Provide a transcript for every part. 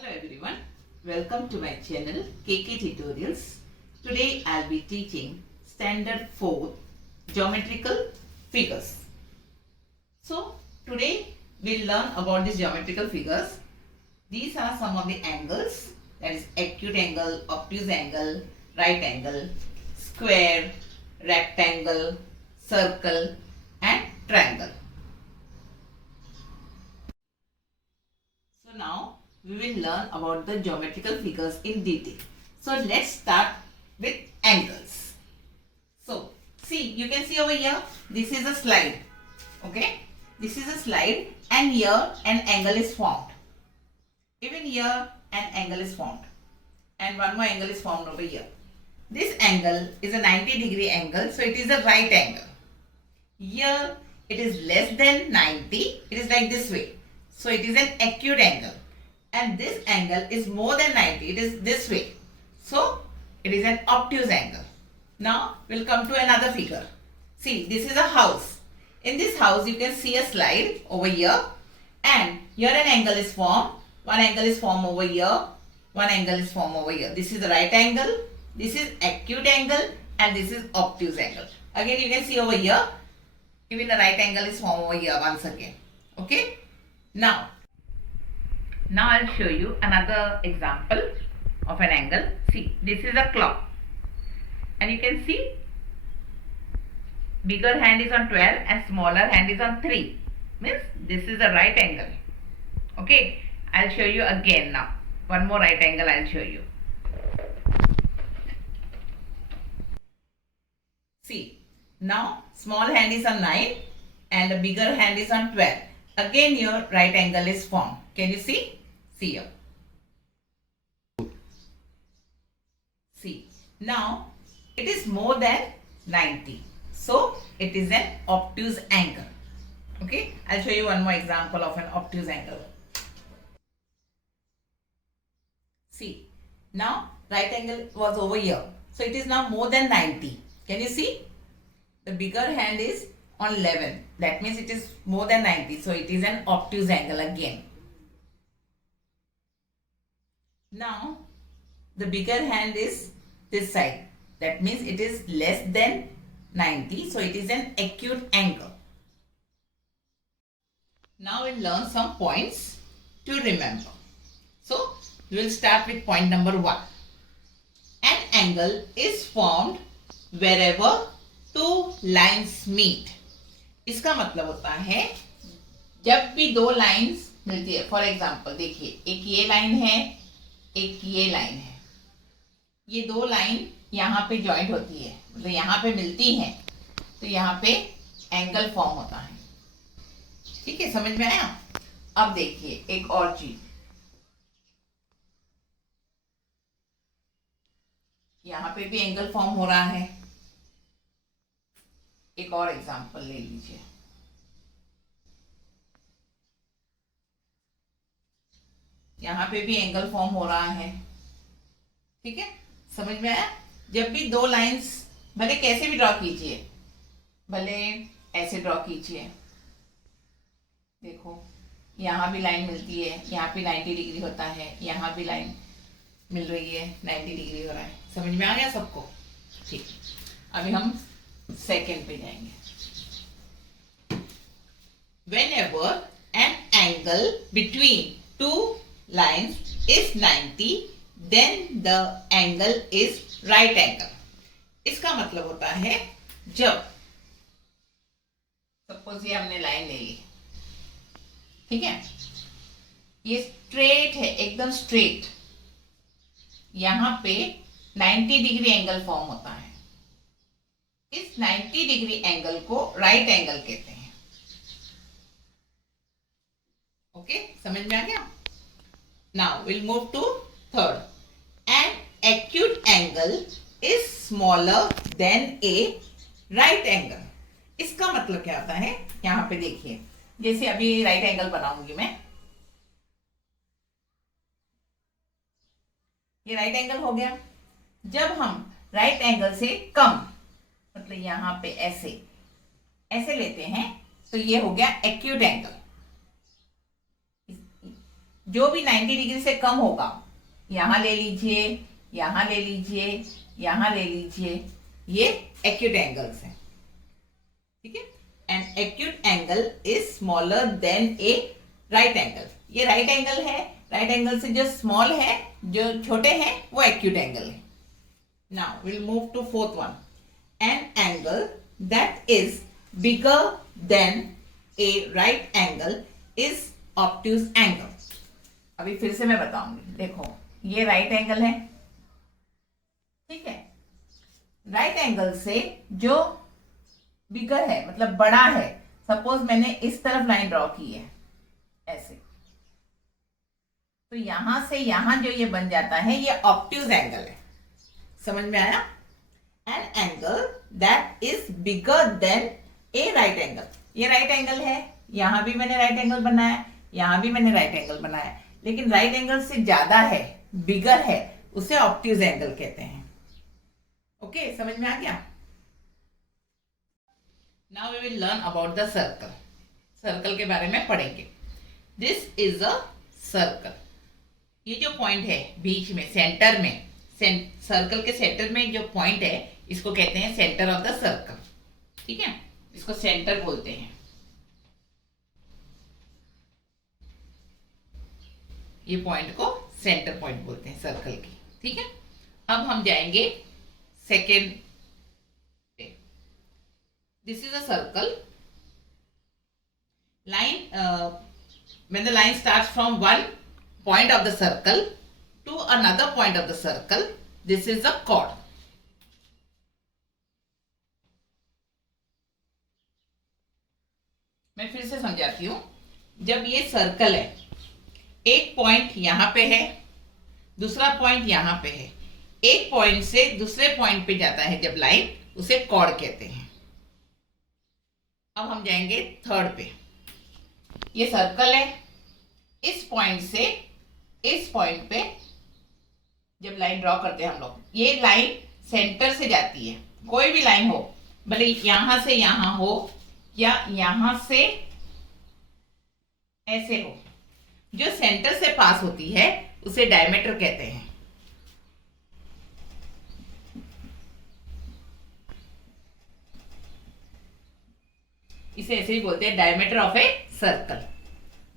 Hello everyone, welcome to my channel KK Tutorials. Today I'll be teaching Standard 4 Geometrical Figures. So today we'll learn about these geometrical figures. These are some of the angles, that is acute angle, obtuse angle, right angle, square, rectangle, circle and triangle. So now we will learn about the geometrical figures in detail. So let's start with angles. So see, you can see over here, this is a slide. Okay, this is a slide and here an angle is formed. Even here an angle is formed and one more angle is formed over here. This angle is a 90-degree angle, so it is a right angle. Here it is less than 90, it is like this way. So it is an acute angle. And this angle is more than 90, it is this way. So it is an obtuse angle. Now we'll come to another figure. See, this is a house. In this house you can see a slide over here and here an angle is formed. One angle is formed over here. One angle is formed over here. This is the right angle. This is acute angle and this is obtuse angle. Again you can see over here, even the right angle is formed over here once again. Okay. Now I'll show you another example of an angle. See, this is a clock and you can see bigger hand is on 12 and smaller hand is on 3. Means this is a right angle. Okay, I'll show you again now. One more right angle I'll show you. See, now small hand is on 9 and the bigger hand is on 12. Again your right angle is formed. Can you see? See here. See, now it is more than 90. So it is an obtuse angle. Okay, I'll show you one more example of an obtuse angle. See, now right angle was over here. So it is now more than 90. Can you see? The bigger hand is on 11. That means it is more than 90. So it is an obtuse angle again. Now the bigger hand is this side. That means it is less than 90. So it is an acute angle. Now we'll learn some points to remember. So we will start with point number 1. An angle is formed wherever two lines meet. इसका मतलब होता है जब भी दो lines मिलती है. For example देखिए, एक ये लाइन है, एक ये लाइन है. ये दो लाइन यहाँ पे जॉइंट होती है, मतलब यहाँ पे मिलती हैं, तो यहाँ पे एंगल फॉर्म होता है. ठीक है, समझ में आया? अब देखिए एक और चीज, यहाँ पे भी एंगल फॉर्म हो रहा है. एक और एग्जांपल ले लीजिए. यहाँ पे भी एंगल फॉर्म हो रहा है. ठीक है, समझ में आया? जब भी दो लाइंस, भले कैसे भी ड्रॉ कीजिए, भले ऐसे ड्रॉ कीजिए. देखो यहाँ भी लाइन मिलती है, यहाँ भी 90 डिग्री होता है, यहाँ भी लाइन मिल रही है, 90 डिग्री हो रहा है. समझ में आ गया सबको? ठीक, अभी हम सेकेंड पे जाएंगे. Whenever an angle between two lines is 90, then the angle is right angle. इसका मतलब होता है जब सपोज ये हमने लाइन ले ली, ठीक है, ये स्ट्रेट है, एकदम स्ट्रेट. यहाँ पे 90 डिग्री एंगल फॉर्म होता है. इस 90 डिग्री एंगल को राइट एंगल कहते हैं. ओके, समझ में आ गया? Now will move to third. An acute angle is smaller than a right angle. इसका मतलब क्या होता है? यहाँ पे देखिए, जैसे अभी राइट एंगल बनाऊंगी मैं. ये राइट एंगल हो गया. जब हम राइट एंगल से कम, मतलब यहाँ पे ऐसे ऐसे लेते हैं, तो ये हो गया एक्यूट एंगल. जो भी 90 डिग्री से कम होगा, यहां ले लीजिए, यहां ले लीजिए, यहां ले लीजिए, ये एक्यूट एंगल्स हैं, ठीक है। And acute angle is smaller than a right angle. ये राइट एंगल है, राइट एंगल से जो स्मॉल है, जो छोटे हैं, वो एक्यूट एंगल है। Now will move to fourth one. An angle that is bigger than a right angle is obtuse angle. अभी फिर से मैं बताऊंगी, देखो ये राइट एंगल है, ठीक है। राइट एंगल से जो बिगर है, मतलब बड़ा है, सपोज मैंने इस तरफ लाइन ड्रॉ की है ऐसे, तो यहां से यहां जो ये बन जाता है, ये ऑब्ट्यूज एंगल है। समझ में आया? N angle that is bigger than a right angle. ये राइट एंगल है, यहां भी मैंने राइट एंगल बनाया, यहां भी मैंने राइट एंगल बनाया, लेकिन राइट एंगल से ज्यादा है, बिगर है, उसे ऑब्ट्यूज एंगल कहते हैं। ओके, समझ में आ गया? Now we will learn about the circle. Circle के बारे में पढ़ेंगे। This is a circle. ये जो पॉइंट है बीच में, सेंटर में, सर्कल के सेंटर में जो पॉइंट है, इसको कहते हैं सेंटर ऑफ द सर्कल, ठीक है। इसको सेंटर बोलते हैं। ये पॉइंट को सेंटर पॉइंट बोलते हैं सर्कल की, ठीक है। अब हम जाएंगे सेकेंड पे। This is a circle. Line, when the line starts from one point of the circle to another point of the circle, this is a chord. मैं फिर से समझाती हूं। जब ये सर्कल है, एक पॉइंट यहां पे है, दूसरा पॉइंट यहां पे है, एक पॉइंट से दूसरे पॉइंट पे जाता है जब लाइन, उसे कॉर्ड कहते हैं। अब हम जाएंगे थर्ड पे। ये सर्कल है, इस पॉइंट से इस पॉइंट पे जब लाइन ड्रॉ करते हैं हम लोग, ये लाइन सेंटर से जाती है। कोई भी लाइन हो, भले यहां से यहां हो या यहां से ऐसे हो, जो सेंटर से पास होती है उसे डायमीटर कहते हैं। इसे ऐसे ही बोलते हैं, डायमीटर ऑफ ए सर्कल।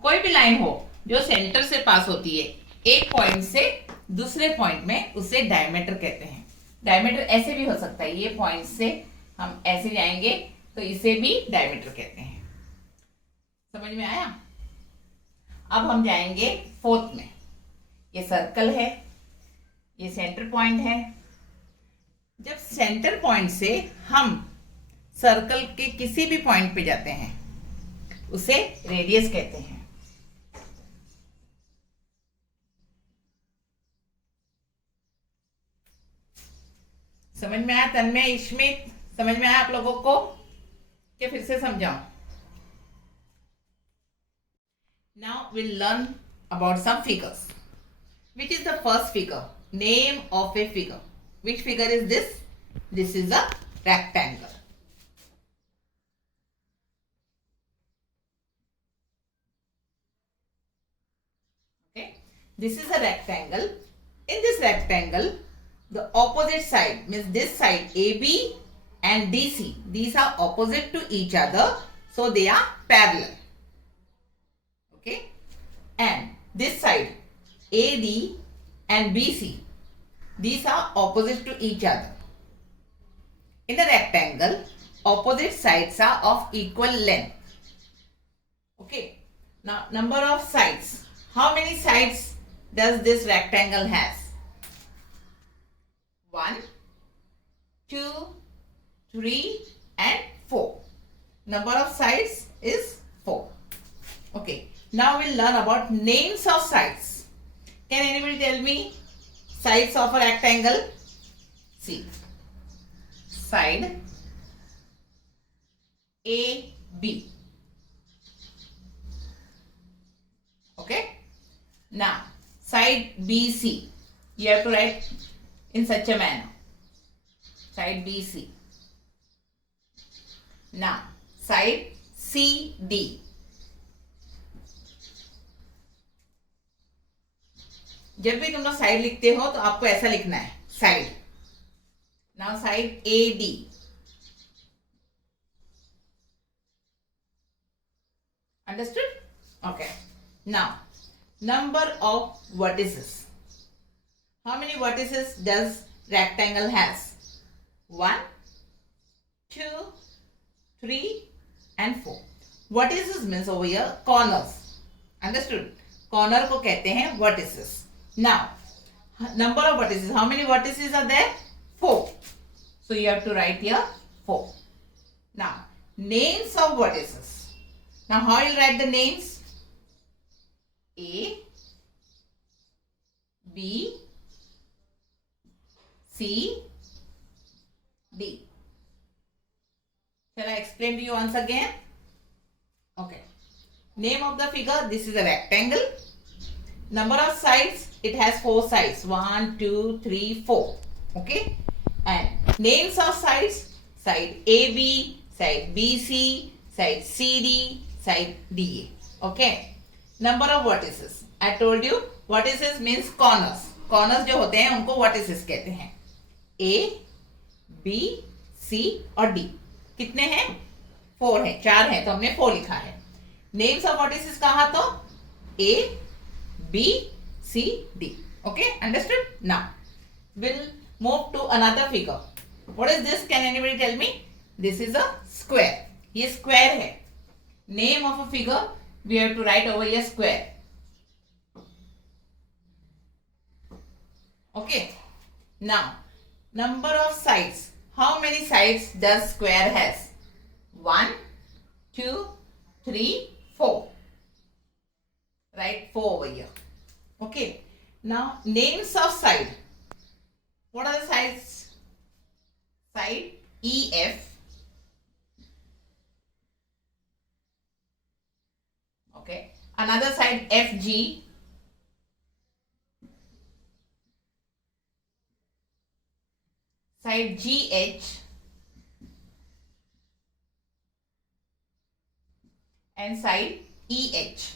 कोई भी लाइन हो जो सेंटर से पास होती है एक पॉइंट से दूसरे पॉइंट में, उसे डायमीटर कहते हैं। डायमीटर ऐसे भी हो सकता है, ये पॉइंट से हम ऐसे जाएंगे तो इसे भी डायमीटर कहते हैं। समझ में आया? अब हम जाएंगे फोर्थ में। ये सर्कल है, ये सेंटर पॉइंट है। जब सेंटर पॉइंट से हम सर्कल के किसी भी पॉइंट पे जाते हैं, उसे रेडियस कहते हैं। समझ में आया तन्मय, इश्मित? समझ में आया आप लोगों को कि फिर से समझाऊं? Now will learn about some figures. Which is the first figure? Name of a figure. Which figure is this? This is a rectangle. Okay, this is a rectangle. In this rectangle, the opposite side means this side AB and DC, these are opposite to each other, so they are parallel. Okay, and this side AD and BC, these are opposite to each other. In the rectangle, opposite sides are of equal length. Okay, now number of sides. How many sides does this rectangle has? 1, 2, 3 and 4. Number of sides is 4. Okay, now we'll learn about names of sides. Can anybody tell me sides of a rectangle? See, side AB. Okay, now side BC, you have to write in such a manner, side BC. Now side CD, जब भी तुम लोग side लिखते हो तो आपको ऐसा लिखना है, side. Now side AD. Understood? Okay. Now, number of vertices. How many vertices does rectangle has? 1, 2, 3 and 4. Vertices means over here corners. Understood? Corner को कहते हैं vertices. Now, number of vertices. How many vertices are there? 4. So you have to write here 4. Now, names of vertices. Now how you write the names? A, B, C, D. Shall I explain to you once again? Okay. Name of the figure, this is a rectangle. Number of sides, it has 4 sides. 1, 2, 3, 4. Okay. And names of sides, side AB, side BC, side CD, side DA. Okay. Number of vertices. I told you vertices means corners. Corners जो होते हैं उनको vertices कहते हैं. A, B, C और D. कितने हैं? 4 हैं. 4 हैं तो हमने 4 लिखा है. Names of vertices कहा तो A, B, C, D. Okay, understood? Now we'll move to another figure. What is this? Can anybody tell me? This is a square. ये square है. Name of a figure we have to write over here square. Okay. Now number of sides. How many sides does square has? 1, 2, 3, 4. Write 4 over here. Okay. Now names of side. What are the sides? Side EF. Okay. Another side FG. Side GH. And side EH.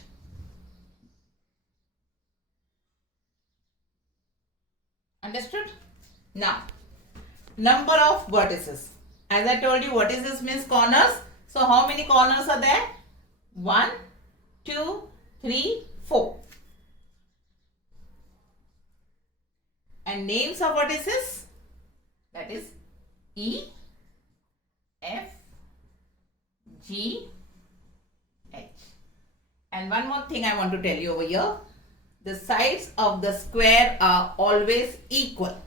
Understood? Now, number of vertices. As I told you, vertices means corners. So, how many corners are there? 1, 2, 3, 4. And names of vertices? That is E, F, G, H. And one more thing I want to tell you over here. The sides of the square are always equal.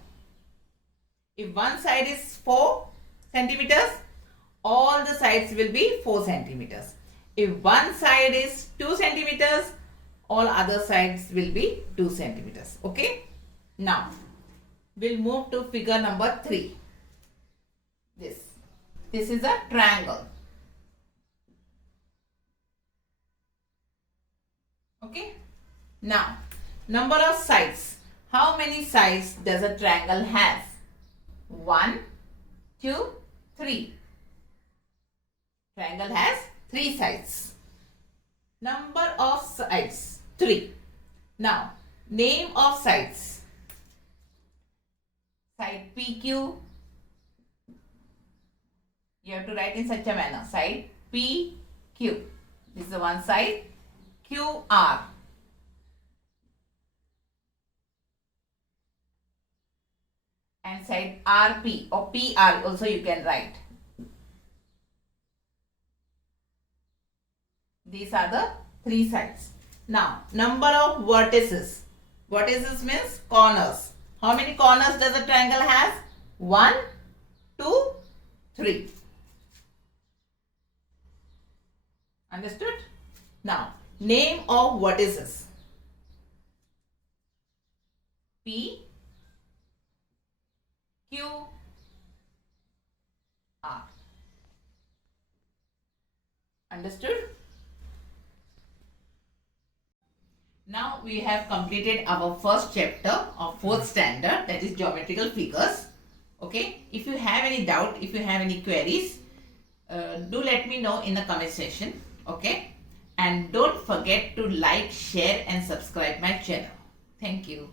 If one side is 4 centimeters, all the sides will be 4 centimeters. If one side is 2 centimeters, all other sides will be 2 centimeters. Okay. Now, we'll move to figure number 3. This is a triangle. Okay. Now, number of sides. How many sides does a triangle have? 1, 2, 3. Triangle has 3 sides. Number of sides, 3. Now, name of sides. Side PQ. You have to write in such a manner. Side PQ. This is the one side. QR. And side RP or PR also you can write. These are the 3 sides. Now, number of vertices. Vertices means corners. How many corners does a triangle have? 1, 2, 3. Understood? Now, name of vertices. P, Q, R. Understood? Now we have completed our first chapter of 4th standard, that is geometrical figures. Okay. If you have any doubt, if you have any queries, do let me know in the comment section. Okay. And don't forget to like, share and subscribe my channel. Thank you.